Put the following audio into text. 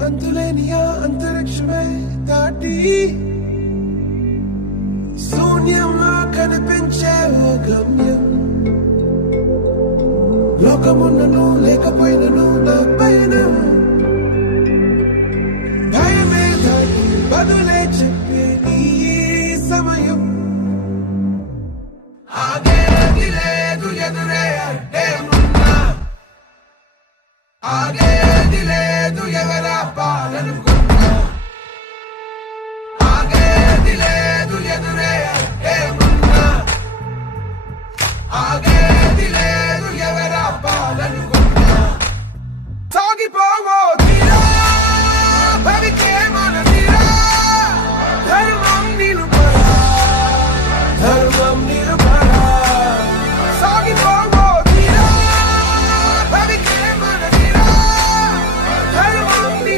అంతులేని ఆ అంతరిక్షమే దాటి శూన్యంలో కనిపించే ఓ గమ్యం. లోకమున్నను లేకపోయినను నా పైన